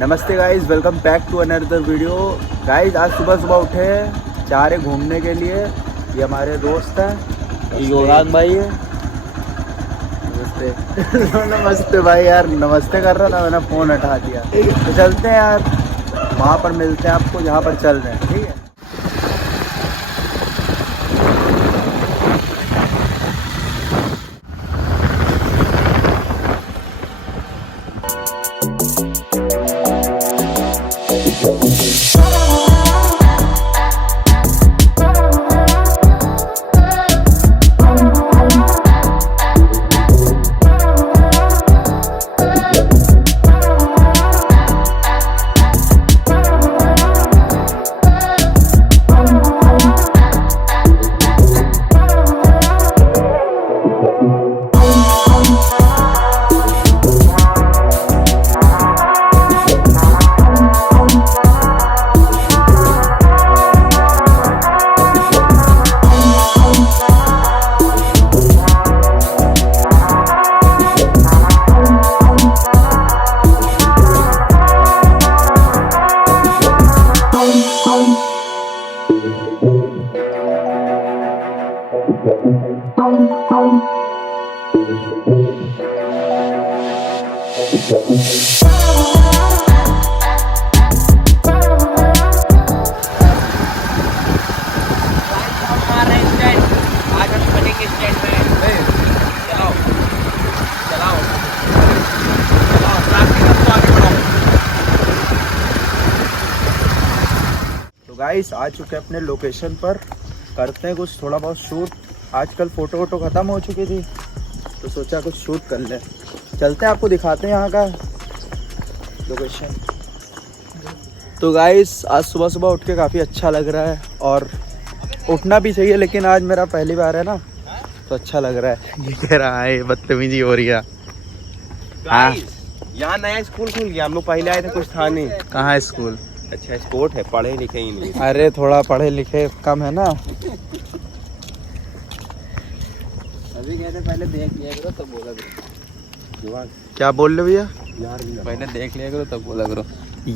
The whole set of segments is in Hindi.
नमस्ते guys, welcome back to another video. Guys आज सुबह सुबह उठे, जा रहे घूमने के लिए। ये हमारे दोस्त हैं, योगान भाई है। नमस्ते। नमस्ते भाई, यार नमस्ते कर रहा था, मैंने फ़ोन हटा दिया। तो चलते हैं यार, वहाँ पर मिलते हैं आपको जहाँ पर चल रहे हैं, ठीक है। गाइस आ चुके हैं अपने लोकेशन पर, करते हैं कुछ थोड़ा बहुत शूट। आजकल फ़ोटो वोटो ख़त्म हो चुकी थी तो सोचा कुछ शूट कर लें। चलते हैं, आपको दिखाते हैं यहाँ का लोकेशन। तो गाइस आज सुबह सुबह उठ के काफ़ी अच्छा लग रहा है, और उठना भी चाहिए, लेकिन आज मेरा पहली बार है ना तो अच्छा लग रहा है। ये कह रहा है बदतमीजी हो रही है। हाँ, यहाँ नया स्कूल खुल गया, हम लोग पहले आए थे, कुछ था नहीं। कहाँ है स्कूल? अच्छा स्पोर्ट है, पढ़े लिखे ही नहीं। अरे थोड़ा पढ़े लिखे कम है ना। अभी कहते पहले देख लिया करो तब बोला करो। क्या बोल रहे भैया? पहले देख लिया करो तब बोला करो।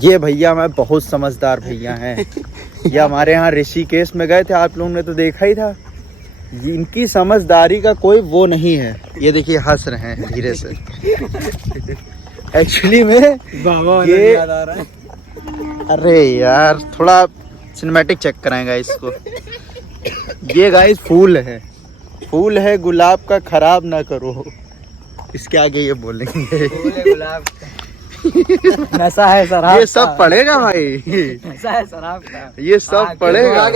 ये भैया मैं बहुत समझदार भैया हैं। ये हमारे यहाँ ऋषिकेश में गए थे, आप लोगों ने तो देखा ही था। इनकी समझदारी का कोई वो नहीं है। ये देखिए हंस रहे हैं धीरे से। एक्चुअली में ये याद आ रहा है। अरे यार थोड़ा सिनेमैटिक चेक कराएंगा इसको। ये गाइस फूल है गुलाब का, खराब ना करो। इसके आगे ये बोलेंगे गुलाब नशा है शराब। ये सब पढ़ेगा भाई, नशा है शराब का। ये सब पढ़ेगा।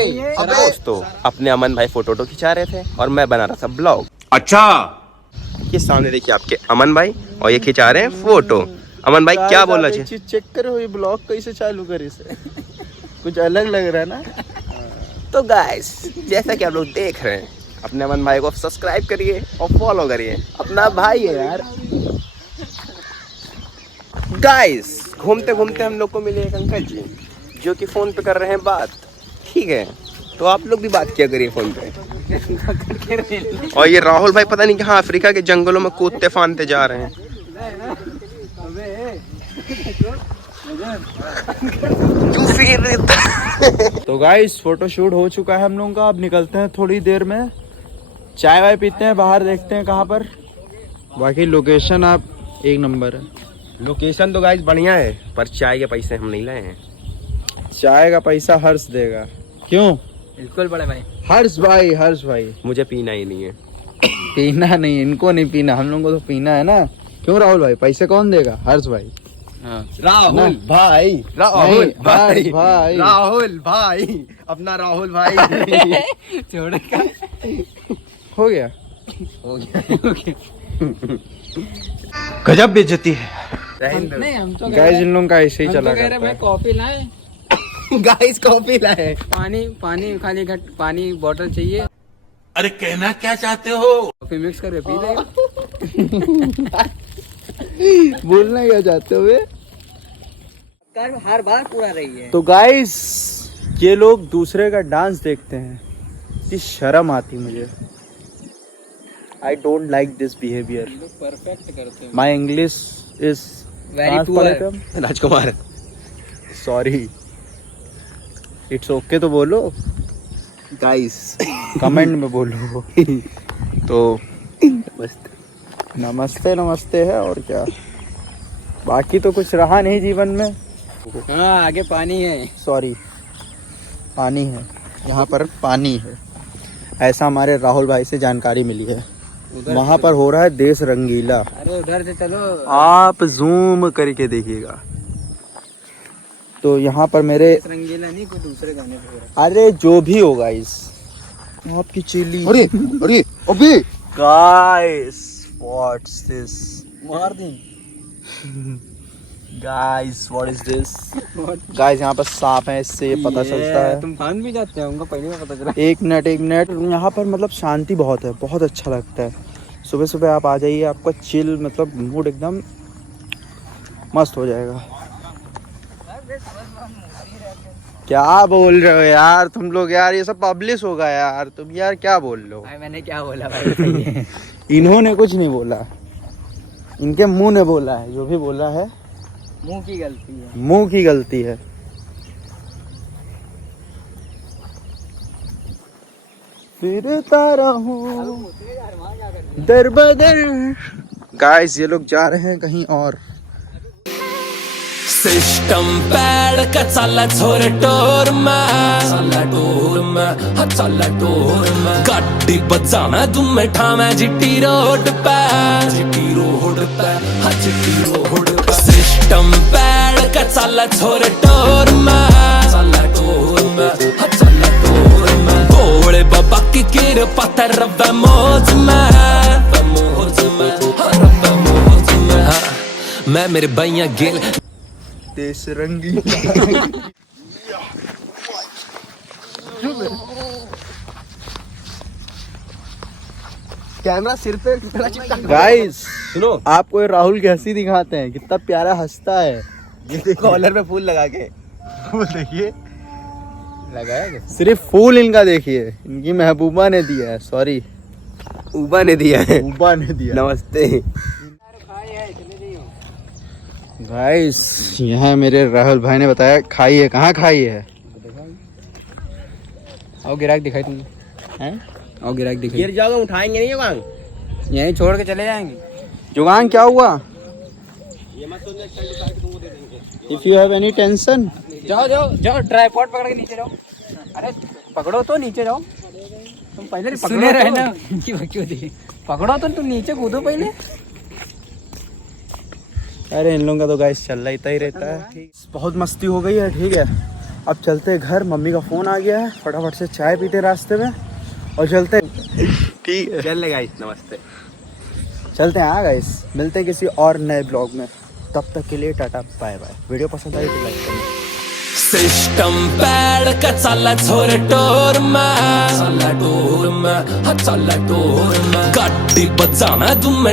दोस्तों अपने अमन भाई फोटो खिंचा रहे थे और मैं बना रहा था ब्लॉग। अच्छा, ये सामने देखिए आपके अमन भाई, और ये खिंचा रहे हैं फोटो। अमन भाई क्या बोलना चाहिए? चीज चेक करो, ये ब्लॉग कैसे चालू करे इसे। कुछ अलग लग रहा है ना। तो गाइस जैसा कि आप लोग देख रहे हैं, अपने अमन भाई को सब्सक्राइब करिए और फॉलो करिए, अपना भाई है यार। गाइस घूमते घूमते हम लोग को मिले एक अंकल जी जो कि फोन पे कर रहे हैं बात, ठीक है, तो आप लोग भी बात किया करिए फोन पे। और ये राहुल भाई पता नहीं कहाँ अफ्रीका के जंगलों में कूदते फानते जा रहे हैं। तो गाइस फोटो शूट हो चुका है हम लोगों का। अब निकलते हैं थोड़ी देर में, चाय वाय पीते हैं, बाहर देखते हैं कहाँ पर। बाकी लोकेशन आप एक नंबर है। लोकेशन तो गाइस बढ़िया है, पर चाय के पैसे हम नहीं लाए हैं। चाय का पैसा हर्ष देगा। क्यों? बिल्कुल बड़े भाई। हर्ष भाई मुझे पीना ही नहीं है। पीना नहीं, इनको नहीं पीना, हम लोगों को तो पीना है ना। क्यों राहुल भाई, पैसे कौन देगा? हर्ष भाई। राहुल भाई, राहुल भाई, राहुल भाई, अपना राहुल भाई। छोड़े का हो गया। गजब बेइज्जती है। नहीं, हम तो गाइस इन लोगों का ऐसे ही चला कह रहे करता मैं है। कॉफी लाए, गाइस कॉफी लाए। पानी खाली घट पानी बोतल चाहिए। अरे कहना क्या चाहते हो? कॉफी मिक्स करके पी लेगा। बोलना क्या चाहते हो? हर बार पूरा रही है। तो गाइस ये लोग दूसरे का डांस देखते हैं, इतनी शर्म आती मुझे। I don't like this behaviour. Perfect करते हैं। My English is very poor. Rajkumar sorry, it's okay तो बोलो, गाइस कमेंट में बोलो। तो नमस्ते नमस्ते है और क्या, बाकी तो कुछ रहा नहीं जीवन में। हाँ आगे पानी है। सॉरी, पानी है, यहाँ पर पानी है, ऐसा हमारे राहुल भाई से जानकारी मिली है। वहाँ पर हो रहा है देश रंगीला। अरे उधर से चलो। आप जूम करके देखिएगा। तो यहाँ पर मेरे, रंगीला नहीं, कोई दूसरे गाने पे हो रहा अरे जो भी होगा इस आपकी चिल्ली। अरे अरे अबे गाइस व्हाट्स दिस, है। मार दी। Guys what is this. Guys यहाँ पर सांप है, इससे ये पता चलता है। तुम फान भी जाते हो, उनको पहले में पता चला। एक मिनट यहाँ पर मतलब शांति बहुत है, बहुत अच्छा लगता है। सुबह सुबह आप आ जाइए, आपका चिल मतलब मूड एकदम मस्त हो जाएगा। क्या बोल रहे हो यार तुम लोग, यार ये सब पब्लिश होगा यार, तुम यार क्या बोल रहे हो। भाई मैंने क्या बोला भाई। इन्होंने कुछ नहीं बोला, इनके मुंह ने बोला है, जो भी बोला है मुंह की गलती है। मुंह की गलती है। फिरता रहूं दर बदर। गाइस ये लोग जा रहे हैं कहीं और। सिस्टम पैड का चालला झोर टोर चालला टोर हा चालला टोर गाड़ी बजाना तुम ठामा जिट्टी रोड पे हा जिट्टी रोड पे सिस्टम पैड का चालला झोर टोर चालला टोर हा चालला टोर भोले बाबा की कृपा तर रब्बा मौज में मैं मेरे भैया गिल देश रंगी। कैमरा सिर पे कितना चिपका। गाइस सुनो, आपको ये राहुल की हंसी दिखाते हैं, कितना प्यारा हंसता है। कॉलर पे फूल लगा के। फूल देखिए, लगाया क्या? सिर्फ फूल इनका देखिए, इनकी महबूबा ने दिया है। सॉरी, उबा ने दिया है। महबूबा ने दिया। नमस्ते। गाइस यहाँ मेरे राहुल भाई ने बताया खाई है, कहाँ खाई है। आओ गिराक दिखाई तुमने हैं? आओ गिराक दिखाई। गिर जाओगे, उठाएंगे नहीं वांग। यहीं छोड़ के चले जाएंगे। जुगान क्या हुआ? If you have any tension, जाओ जाओ जाओ, ट्राइपॉड पकड़ के नीचे जाओ। अरे पकड़ो तो, नीचे जाओ। तुम पहले सुने रहे ना पकड़ो तो, तुम नीचे कूदो पहले। अरे इन लोगों का तो गाइस चल रहा ही रहता है। बहुत मस्ती हो गई है, ठीक है। अब चलते हैं घर, मम्मी का फोन आ गया है, फटाफट से चाय पीते रास्ते में और चलते। ठीक है, चल ले गाइस, नमस्ते। चलते हैं। हाँ गाइस, मिलते हैं किसी और नए ब्लॉग में, तब तक के लिए टाटा बाय बाय। वीडियो पसंद आई तो लाइक करना। सिस्टम पैड का चालला झोर टोर चालला टोर हा चालला टोर गाड़ी बजाना तुम